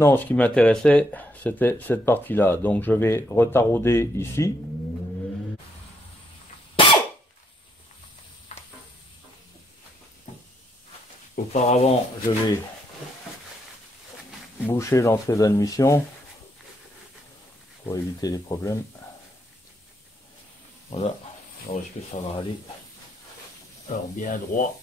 Non, ce qui m'intéressait, c'était cette partie-là. Donc je vais retarauder ici. Auparavant, je vais boucher l'entrée d'admission pour éviter les problèmes. Voilà. Alors est-ce que ça va aller? Alors bien droit.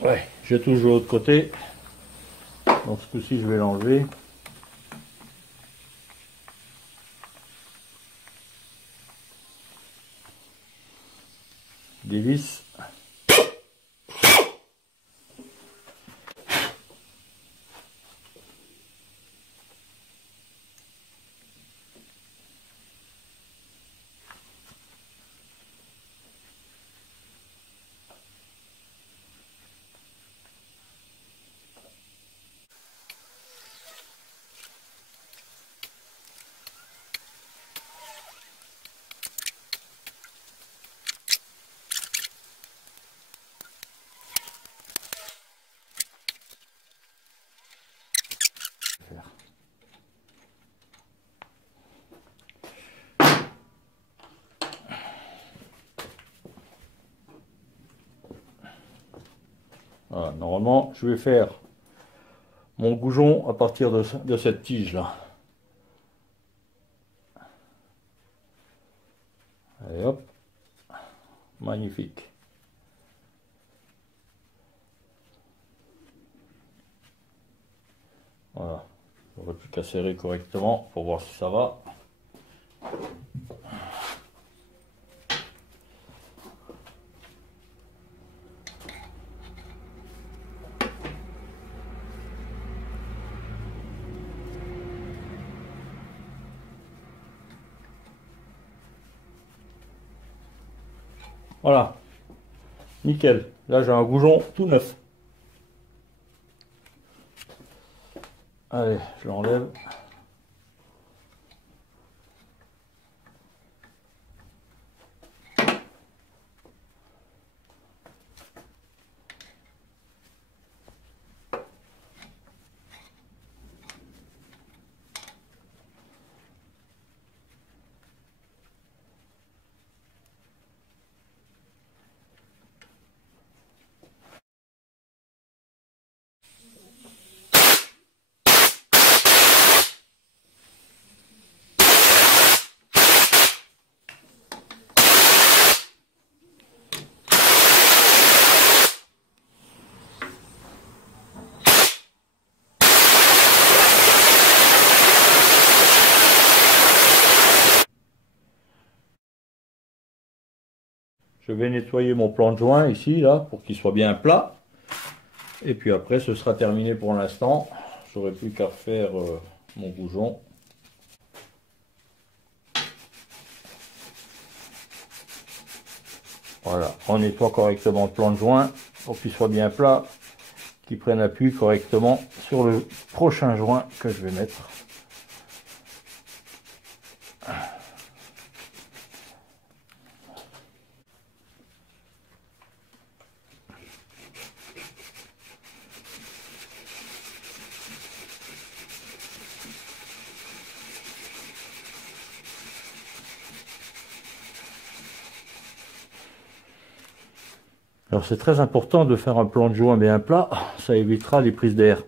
Ouais, j'ai toujours l'autre côté. Donc ce coup-ci, je vais l'enlever. Des vis. Voilà, normalement, je vais faire mon goujon à partir de cette tige là. Allez hop, magnifique. Voilà, j'aurais plus qu'à serrer correctement pour voir si ça va. Voilà, nickel. Là, j'ai un goujon tout neuf. Allez, je l'enlève. Je vais nettoyer mon plan de joint ici, là, pour qu'il soit bien plat. Et puis après, ce sera terminé pour l'instant. J'aurai plus qu'à refaire mon goujon. Voilà, on nettoie correctement le plan de joint pour qu'il soit bien plat, qu'il prenne appui correctement sur le prochain joint que je vais mettre. Alors c'est très important de faire un plan de joint bien plat, ça évitera les prises d'air.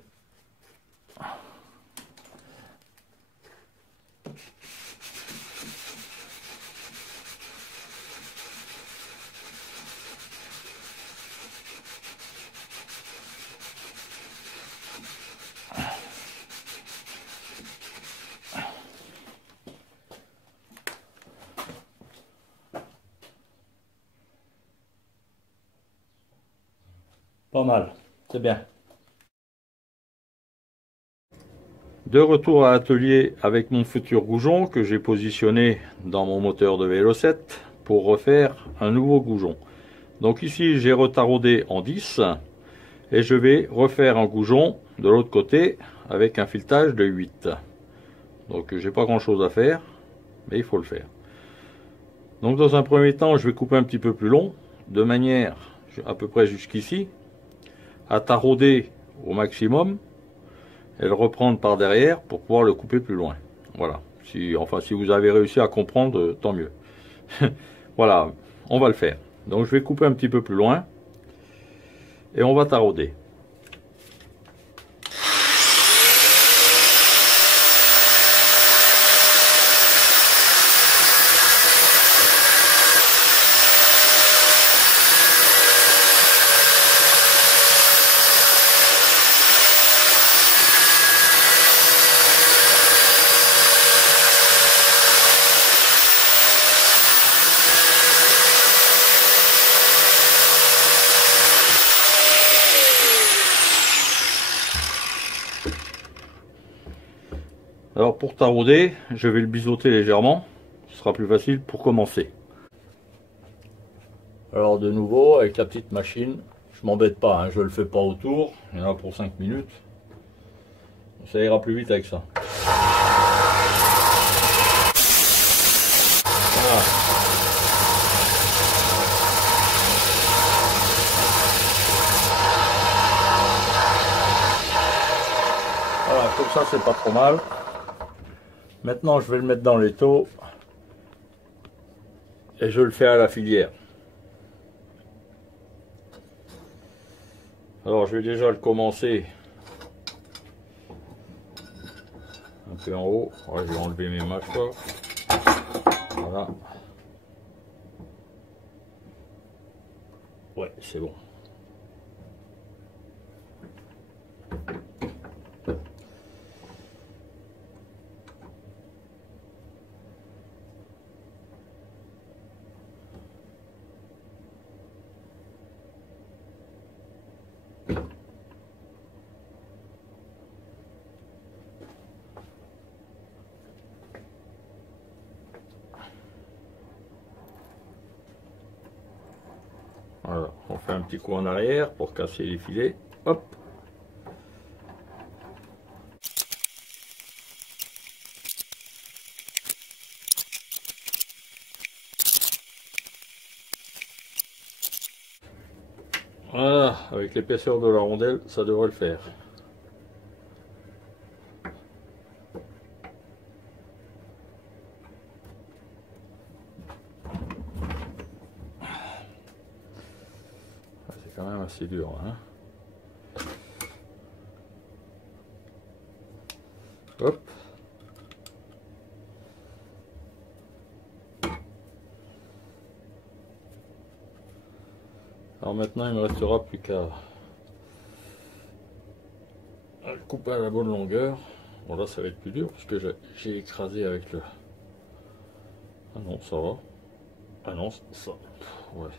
Pas mal, c'est bien. De retour à l'atelier avec mon futur goujon que j'ai positionné dans mon moteur de vélo 7 pour refaire un nouveau goujon. Donc ici j'ai retaraudé en 10 et je vais refaire un goujon de l'autre côté avec un filetage de 8. Donc j'ai pas grand chose à faire, mais il faut le faire. Donc dans un premier temps je vais couper un petit peu plus long, de manière à peu près jusqu'ici, à tarauder au maximum et le reprendre par derrière pour pouvoir le couper plus loin. Voilà. Si vous avez réussi à comprendre, tant mieux. Voilà, on va le faire. Donc je vais couper un petit peu plus loin et on va tarauder. Alors pour tarauder, je vais le biseauter légèrement, ce sera plus facile pour commencer. Alors de nouveau, avec la petite machine, je m'embête pas, hein, je le fais pas autour, il y en a pour 5 minutes. Ça ira plus vite avec ça. Voilà. Voilà, comme ça c'est pas trop mal. Maintenant je vais le mettre dans l'étau et je le fais à la filière. Alors je vais déjà le commencer un peu en haut. Ouais, je vais enlever mes mâchoires. Voilà. Ouais, c'est bon. Voilà, on fait un petit coup en arrière pour casser les filets. Hop. Voilà, avec l'épaisseur de la rondelle, ça devrait le faire. C'est quand même assez dur, hein. Hop. Alors maintenant, il me restera plus qu'à le couper à la bonne longueur. Bon là, ça va être plus dur parce que j'ai écrasé avec le... Ah non, ça va. Ah non, ça... Ouais.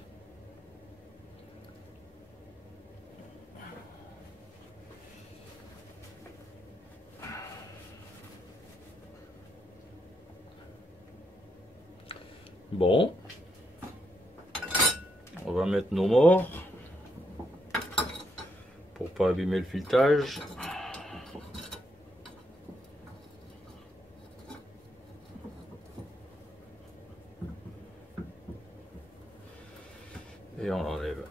Bon. On va mettre nos morts pour pas abîmer le filetage. Et on l'enlève.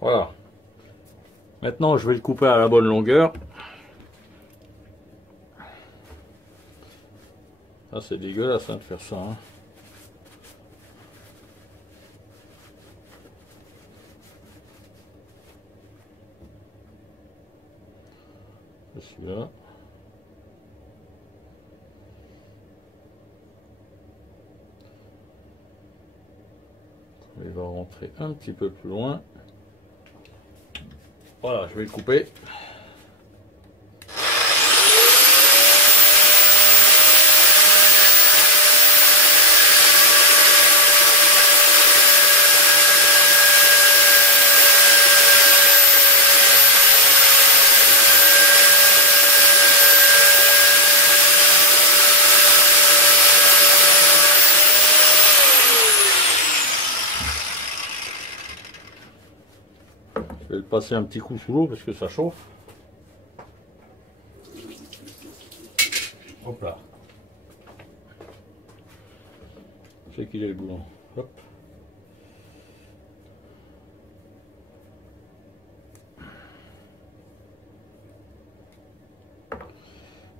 Voilà. Maintenant, je vais le couper à la bonne longueur. Ah, c'est dégueulasse hein, de faire ça. Hein. Celui-là. Il va rentrer un petit peu plus loin. Voilà, je vais le couper. Je vais le passer un petit coup sous l'eau parce que ça chauffe. Hop là. C'est qu'il est le boulon. Hop.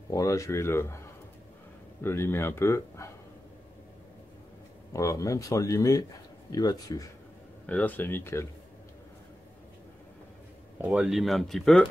Voilà, je vais le limer un peu. Voilà, même sans le limer, il va dessus. Et là, c'est nickel. On va le limer un petit peu.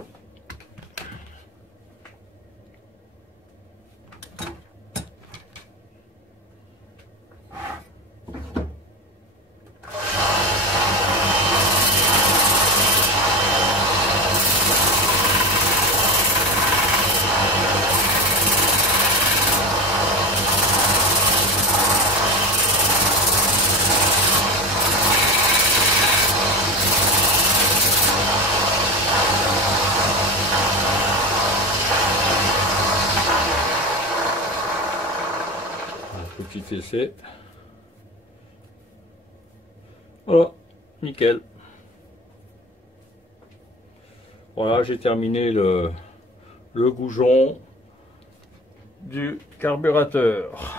Petit essai. Voilà, nickel. Voilà, j'ai terminé le goujon du carburateur.